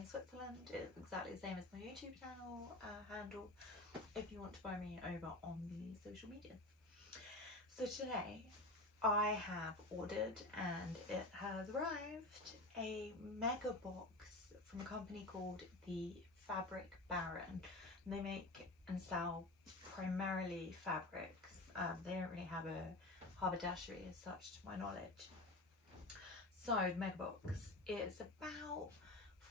Sewing in Switzerland. It's exactly the same as my YouTube channel handle if you want to find me over on the social media. So today I have ordered, and it has arrived, a mega box from a company called the Fabric Baron. And they make and sell primarily fabrics. They don't really have a haberdashery as such to my knowledge. So the mega box is about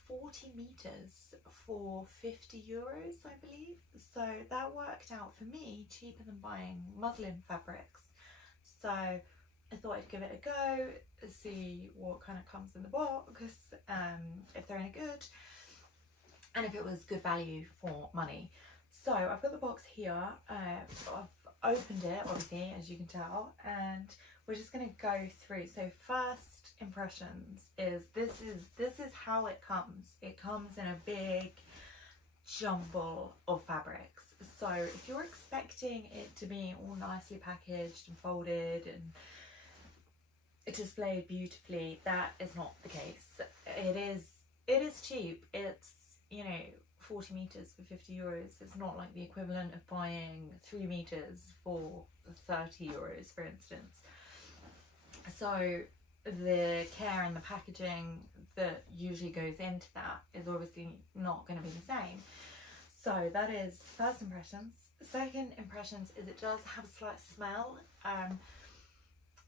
40 meters for 50 euros, I believe. So that worked out for me cheaper than buying muslin fabrics. So I thought I'd give it a go, see what kind of comes in the box, if they're any good, and if it was good value for money. So I've got the box here. I've opened it, obviously, as you can tell, and we're just going to go through. So first impressions is this is how it comes. It comes in a big jumble of fabrics. So if you're expecting it to be all nicely packaged and folded and displayed beautifully, that is not the case. It is cheap. It's, you know, 40 meters for 50 euros. It's not like the equivalent of buying 3 meters for 30 euros, for instance. So the care and the packaging that usually goes into that is obviously not going to be the same. So that is first impressions. Second impressions is it does have a slight smell.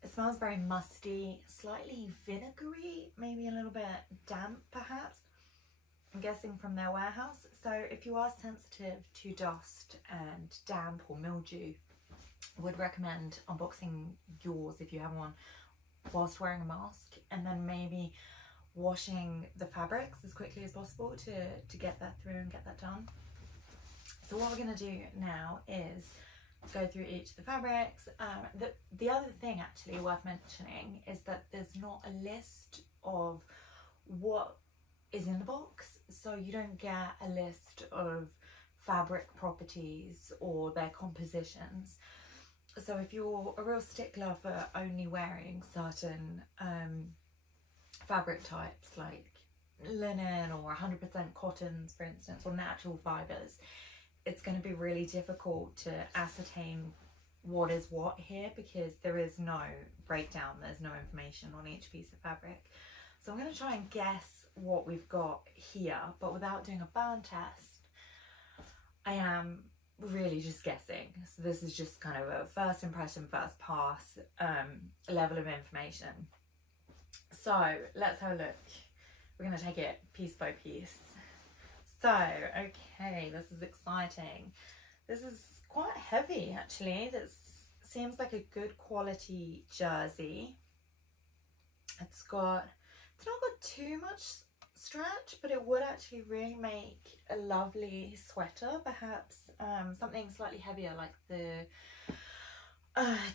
It smells very musty, slightly vinegary, maybe a little bit damp perhaps. I'm guessing from their warehouse. So if you are sensitive to dust and damp or mildew, I would recommend unboxing yours if you have one whilst wearing a mask, and then maybe washing the fabrics as quickly as possible to get that through and get that done. So what we're going to do now is go through each of the fabrics. The other thing actually worth mentioning is that there's not a list of what is in the box, so you don't get a list of fabric properties or their compositions. So if you're a real stickler for only wearing certain fabric types like linen or 100% cottons, for instance, or natural fibres, it's going to be really difficult to ascertain what is what here because there is no breakdown, there's no information on each piece of fabric. So I'm going to try and guess what we've got here, but without doing a burn test. I am really just guessing. So this is just kind of a first impression, first pass level of information. So let's have a look. We're going to take it piece by piece. So, okay, this is exciting. This is quite heavy actually. This seems like a good quality jersey. It's not got too much stretch, but it would actually really make a lovely sweater, perhaps something slightly heavier like the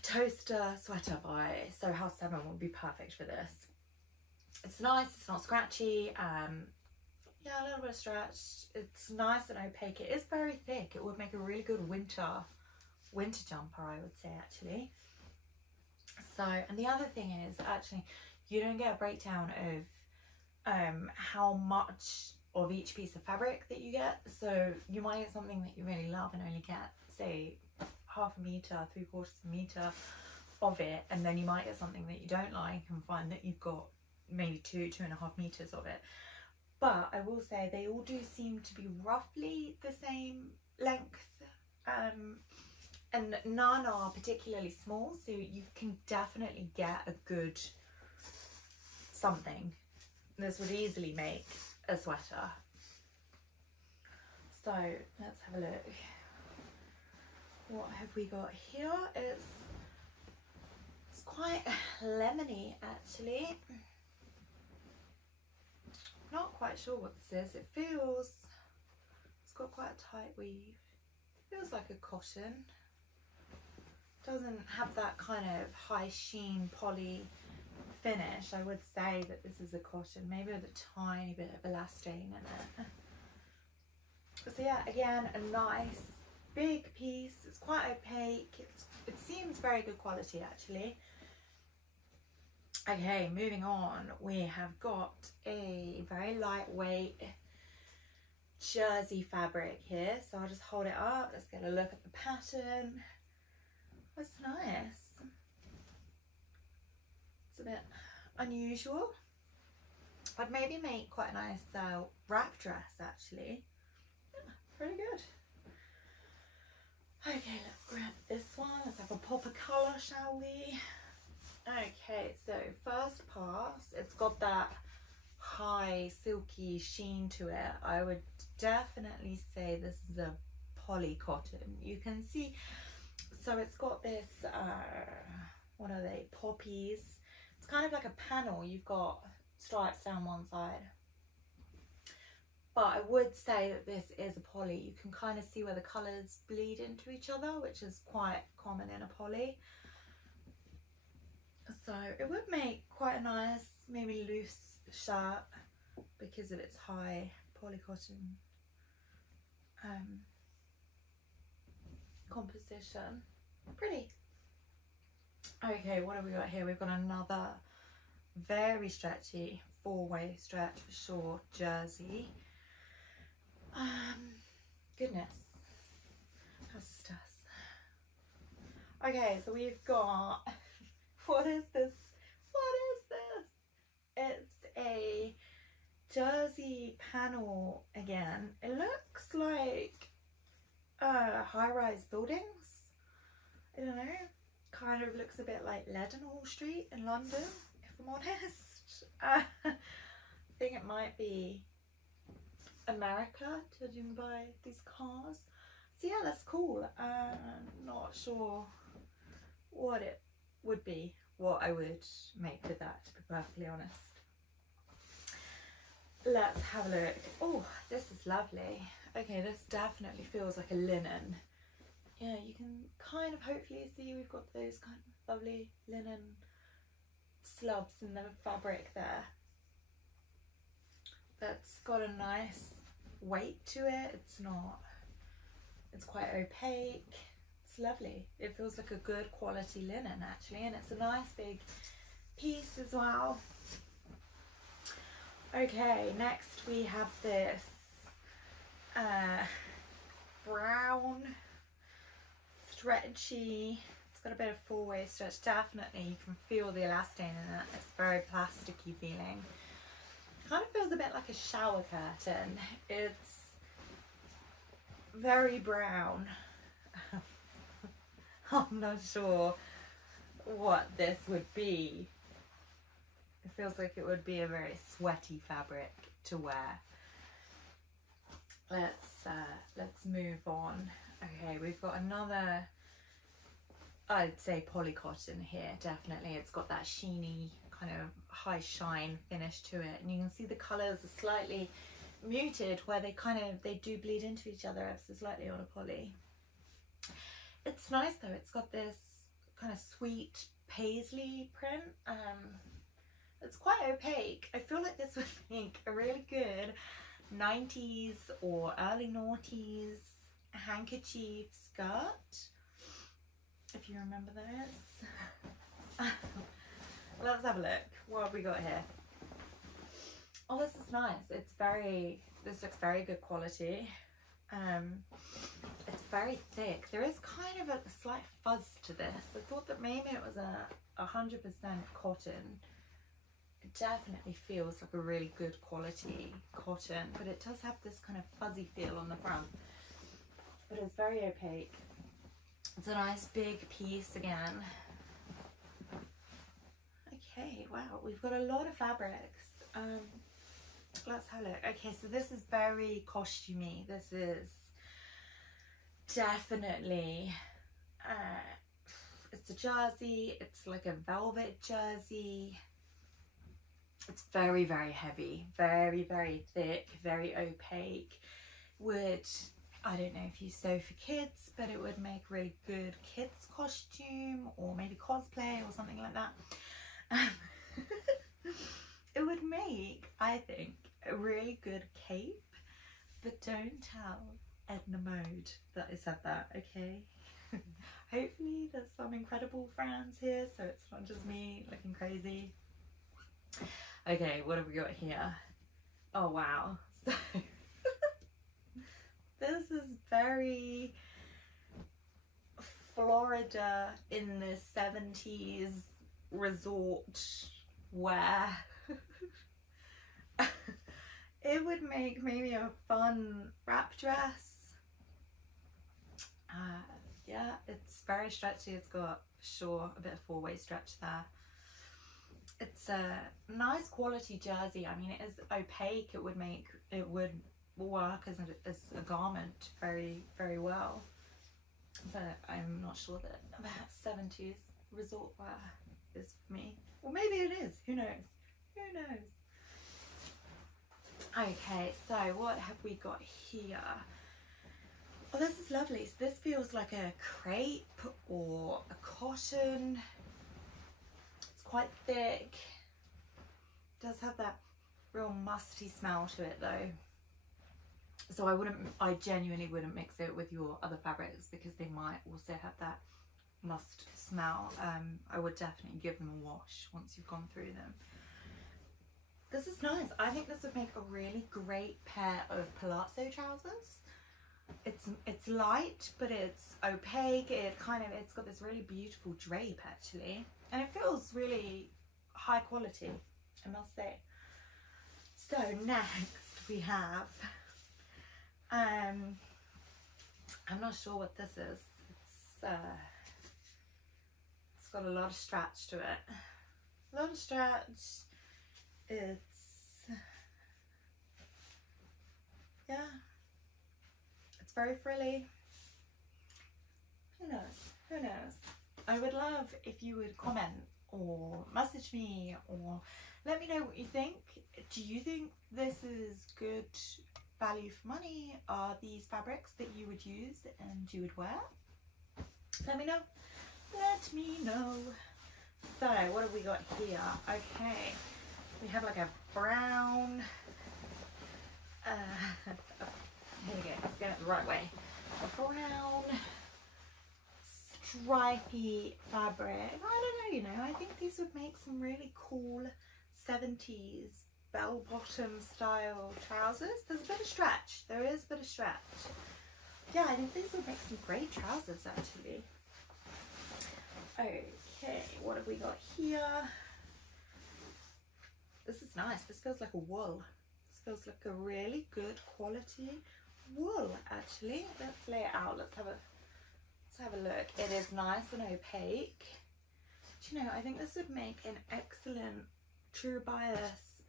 toaster sweater by Sew House 7 would be perfect for this. It's nice, it's not scratchy, yeah, a little bit of stretch. It's nice and opaque. It is very thick. It would make a really good winter jumper, I would say, actually. So, and the other thing is actually you don't get a breakdown of how much of each piece of fabric that you get. So you might get something that you really love and only get, say, half a meter, 3/4 meter of it, and then you might get something that you don't like and find that you've got maybe 2.5 meters of it. But I will say they all do seem to be roughly the same length, and none are particularly small, so you can definitely get a good something. This would easily make a sweater. So let's have a look. What have we got here? It's quite lemony actually. Not quite sure what this is. It's got quite a tight weave. Feels like a cotton. Doesn't have that kind of high sheen poly finish. I would say that this is a cotton, maybe with a tiny bit of elastane in it. So yeah, again, a nice big piece. It's quite opaque. It seems very good quality actually. Okay, moving on, we have got a very lightweight jersey fabric here, so I'll just hold it up. Let's get a look at the pattern. That's nice. It's a bit unusual. I'd maybe make quite a nice wrap dress actually. Yeah, pretty good. Okay, let's grab this one. Let's have a pop of colour, shall we? Okay, so first pass, it's got that high silky sheen to it. I would definitely say this is a poly cotton. You can see, so it's got this, what are they, poppies. It's kind of like a panel. You've got stripes down one side. But I would say that this is a poly. You can kind of see where the colours bleed into each other, which is quite common in a poly. So it would make quite a nice, maybe loose shirt because of its high polycotton composition. Pretty. Okay, what have we got here? We've got another very stretchy, 4-way stretch for sure, jersey. Goodness, how's this? Okay, so we've got, what is this? What is this? It's a jersey panel again. It looks like high-rise buildings. I don't know. Kind of looks a bit like Leadenhall Street in London, if I'm honest. I think it might be America, judging by these cars. So yeah, that's cool. Not sure what it would be, what I would make with that, to be perfectly honest. Let's have a look. Oh, this is lovely. Okay, this definitely feels like a linen. Yeah, you can kind of hopefully see we've got those kind of lovely linen slubs in the fabric there. That's got a nice weight to it. It's quite opaque. It's lovely. It feels like a good quality linen actually, and it's a nice big piece as well. Okay, next we have this brown stretchy, it's got a bit of 4-way stretch. Definitely you can feel the elastane in it. It's very plasticky feeling. Kind of feels a bit like a shower curtain. It's very brown. I'm not sure what this would be. It feels like it would be a very sweaty fabric to wear. Let's move on. Okay, we've got another, I'd say polycotton here, definitely. It's got that sheeny kind of high shine finish to it, and you can see the colours are slightly muted where they do bleed into each other ever so slightly on a poly. It's nice though. It's got this kind of sweet paisley print. It's quite opaque. I feel like this would make a really good 90s or early noughties handkerchief skirt, if you remember those. Let's have a look. What have we got here? Oh, this is nice. This looks very good quality. It's very thick. There is kind of a slight fuzz to this. I thought that maybe it was a 100% cotton. It definitely feels like a really good quality cotton, but it does have this kind of fuzzy feel on the front. But it's very opaque. It's a nice big piece again. Okay, wow, we've got a lot of fabrics. Let's have a look. Okay, so this is very costumey. This is definitely, it's a jersey. It's like a velvet jersey. It's very, very heavy, very, very thick, very opaque. I don't know if you sew for kids, but it would make really good kids costume or maybe cosplay or something like that. It would make, I think, a really good cape, but don't tell Edna Mode that I said that, okay? Hopefully there's some incredible friends here, so it's not just me looking crazy. Okay, what have we got here? Oh wow, so very Florida in the 70s resort wear. It would make maybe a fun wrap dress. Yeah, it's very stretchy. It's got, for sure, a bit of four-way stretch there. It's a nice quality jersey. I mean, it is opaque. It would work as a garment very, very well. But I'm not sure that about 70s resort wear is for me. Or maybe it is. Who knows? Who knows? Okay, so what have we got here? Oh, this is lovely. So this feels like a crepe or a cotton. It's quite thick. It does have that real musty smell to it though. So I genuinely wouldn't mix it with your other fabrics because they might also have that must smell. I would definitely give them a wash once you've gone through them. This is nice. I think this would make a really great pair of palazzo trousers. It's light, but it's opaque. It's got this really beautiful drape actually, and it feels really high quality, I must say. So next we have, I'm not sure what this is. It's got a lot of stretch to it. A lot of stretch. Yeah. It's very frilly. Who knows? Who knows? I would love if you would comment or message me or let me know what you think. Do you think this is good value for money? Are these fabrics that you would use and you would wear? Let me know. Let me know. So what have we got here? Okay, we have like a brown here we go, let's get it the right way. A brown stripy fabric. I don't know, you know, I think these would make some really cool 70s bell-bottom style trousers. There's a bit of stretch. There is a bit of stretch. Yeah, I think these would make some great trousers actually. Okay, what have we got here? This is nice. This feels like a wool. This feels like a really good quality wool actually. Let's lay it out. Let's have a look. It is nice and opaque. Do you know, I think this would make an excellent True Bias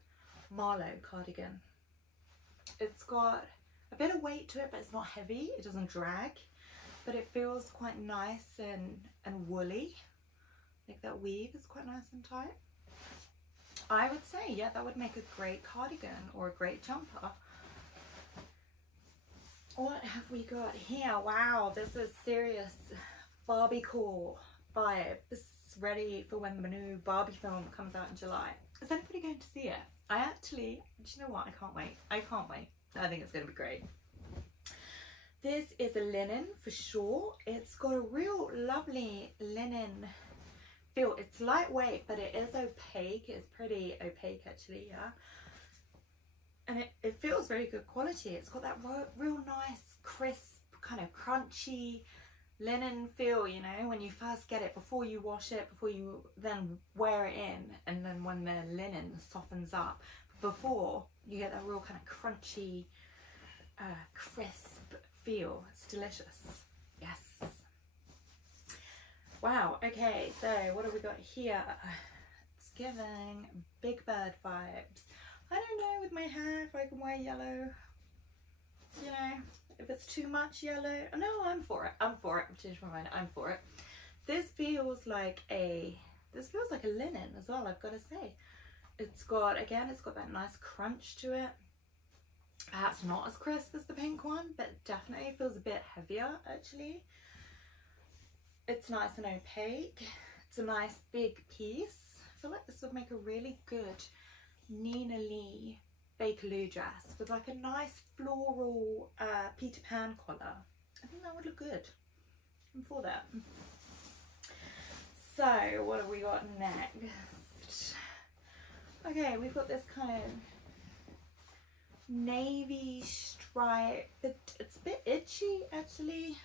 Marlowe cardigan. It's got a bit of weight to it, but it's not heavy. It doesn't drag, but it feels quite nice and woolly. Like that weave is quite nice and tight. I would say, yeah, that would make a great cardigan or a great jumper. What have we got here? Wow, this is serious Barbie core vibe. This is ready for when the new Barbie film comes out in July. Is anybody going to see it? I actually, do you know what? I can't wait. I can't wait. I think it's going to be great. This is a linen for sure. It's got a real lovely linen feel. It's lightweight, but it is opaque. It's pretty opaque actually, yeah. And it feels very good quality. It's got that real nice, crisp, kind of crunchy linen feel, you know, when you first get it, before you wash it, before you then wear it in, and then when the linen softens up. Before, you get that real kind of crunchy, crisp feel. It's delicious. Yes. Wow, okay, so what have we got here? It's giving Big Bird vibes. I don't know with my hair if I can wear yellow, you know, if it's too much yellow. No, I'm for it. I'm for it. I've changed my mind. I'm for it. This feels like a linen as well, I've got to say. It's got, again, it's got that nice crunch to it. Perhaps not as crisp as the pink one, but definitely feels a bit heavier actually. It's nice and opaque. It's a nice big piece. I feel like this would make a really good Nina Lee Bakerloo dress with like a nice floral Peter Pan collar. I think that would look good. I'm for that. So what have we got next? Okay, we've got this kind of navy stripe. It's a bit itchy actually.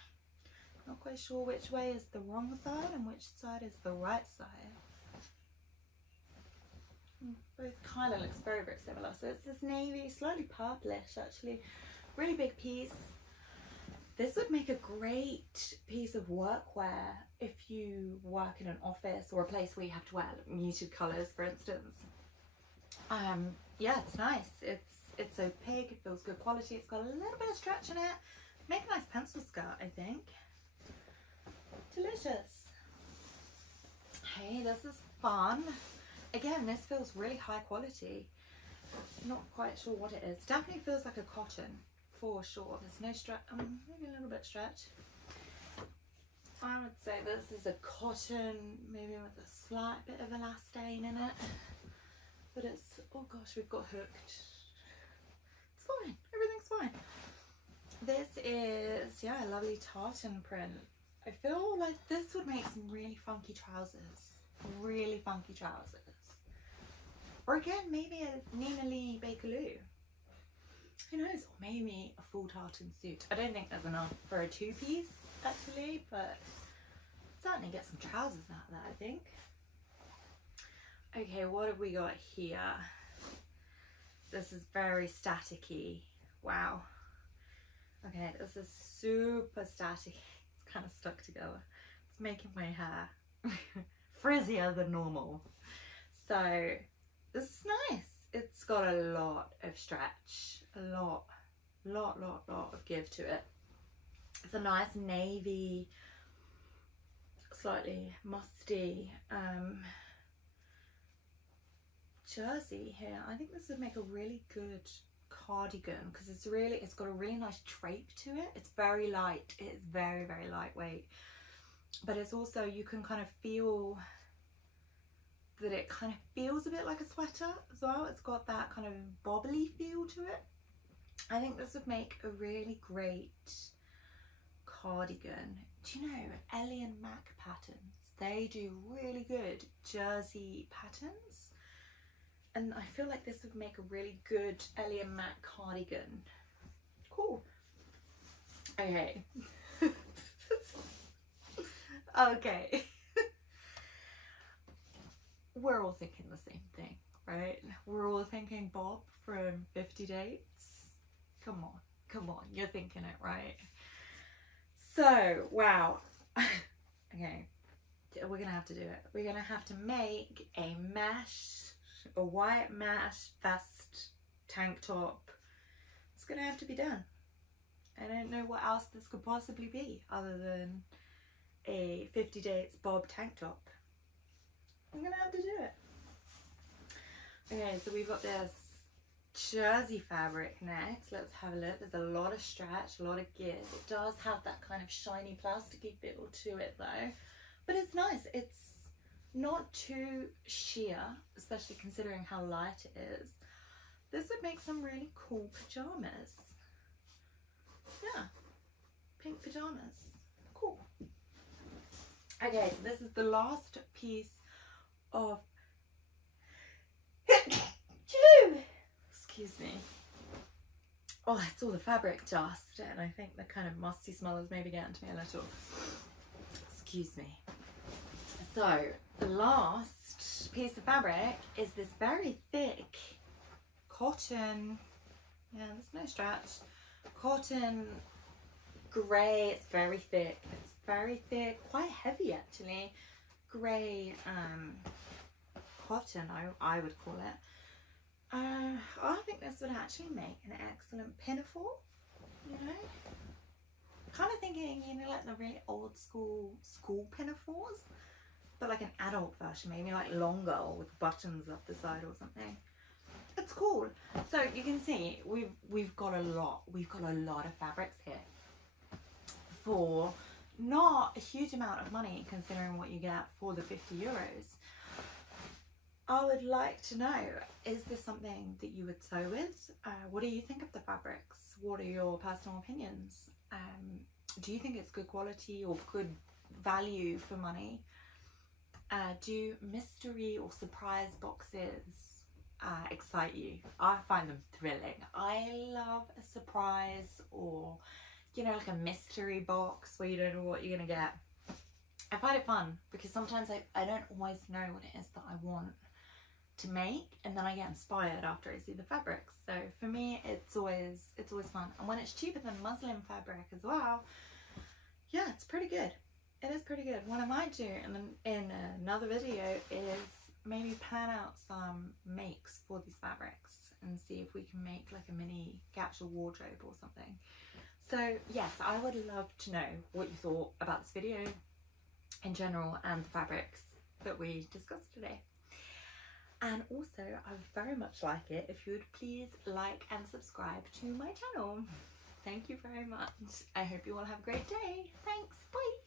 Not quite sure which way is the wrong side and which side is the right side. Both kind of looks very, very similar. So it's this navy, slightly purplish actually. Really big piece. This would make a great piece of workwear if you work in an office or a place where you have to wear muted colours, for instance. Yeah, it's nice. It's opaque, it feels good quality, it's got a little bit of stretch in it. Make a nice pencil skirt, I think. Delicious. Hey, this is fun. Again, this feels really high quality. Not quite sure what it is. Definitely feels like a cotton, for sure. There's no stretch, maybe a little bit stretch. I would say this is a cotton, maybe with a slight bit of elastane in it. But it's, oh gosh, we've got hooked. It's fine, everything's fine. This is, yeah, a lovely tartan print. I feel like this would make some really funky trousers. Really funky trousers. Or again, maybe a Nina Lee Bakerloo. Who knows? Or maybe a full tartan suit. I don't think there's enough for a two-piece, actually, but certainly get some trousers out of that, I think. Okay, what have we got here? This is very staticky. Wow. Okay, this is super static. It's kind of stuck together. It's making my hair frizzier than normal. So this is nice. It's got a lot of stretch, a lot of give to it. It's a nice navy, slightly musty jersey here. I think this would make a really good cardigan because it's got a really nice drape to it. It's very light. It's very, very lightweight, but it's also, you can kind of feel that it kind of feels a bit like a sweater as well. It's got that kind of bobbly feel to it. I think this would make a really great cardigan. Do you know Ellie and Mac patterns? They do really good jersey patterns. And I feel like this would make a really good Ellie and Mac cardigan. Cool. Okay. Okay. We're all thinking the same thing, right? We're all thinking Bob from 50 Dates. Come on, you're thinking it, right? So, wow. Okay, we're gonna have to do it. We're gonna have to make a white mesh vest tank top. It's gonna have to be done. I don't know what else this could possibly be other than a 50 Dates Bob tank top. I'm gonna have to do it. Okay, so we've got this jersey fabric next. Let's have a look. There's a lot of stretch, a lot of give. It does have that kind of shiny plasticky feel to it though, but it's nice. It's not too sheer, especially considering how light it is. This would make some really cool pajamas. Yeah, pink pajamas. Cool. Okay, so this is the last piece of excuse me. Oh, it's all the fabric dust, and I think the kind of musty smell is maybe getting to me a little. Excuse me. So the last piece of fabric is this very thick cotton, yeah, there's no stretch, cotton grey. It's very thick. It's very thick, quite heavy actually. Grey cotton, I would call it. I think this would actually make an excellent pinafore, you know. Kind of thinking, you know, like the really old school pinafores, but like an adult version, maybe like longer or with buttons up the side or something. It's cool. So you can see we've got a lot of fabrics here for not a huge amount of money considering what you get for the 50 euros. I would like to know, is this something that you would sew with? What do you think of the fabrics? What are your personal opinions? Do you think it's good quality or good value for money? Do mystery or surprise boxes excite you. I find them thrilling. I love a surprise, or you know, like a mystery box where you don't know what you're gonna get. I find it fun because sometimes I don't always know what it is that I want to make, and then I get inspired after I see the fabrics. So for me, it's always fun. And when it's cheaper than muslin fabric as well, yeah, it's pretty good. It is pretty good. What I might do in another video is maybe plan out some makes for these fabrics and see if we can make like a mini capsule wardrobe or something. So yes, I would love to know what you thought about this video in general and the fabrics that we discussed today. And also, I would very much like it if you would please like and subscribe to my channel. Thank you very much. I hope you all have a great day. Thanks. Bye.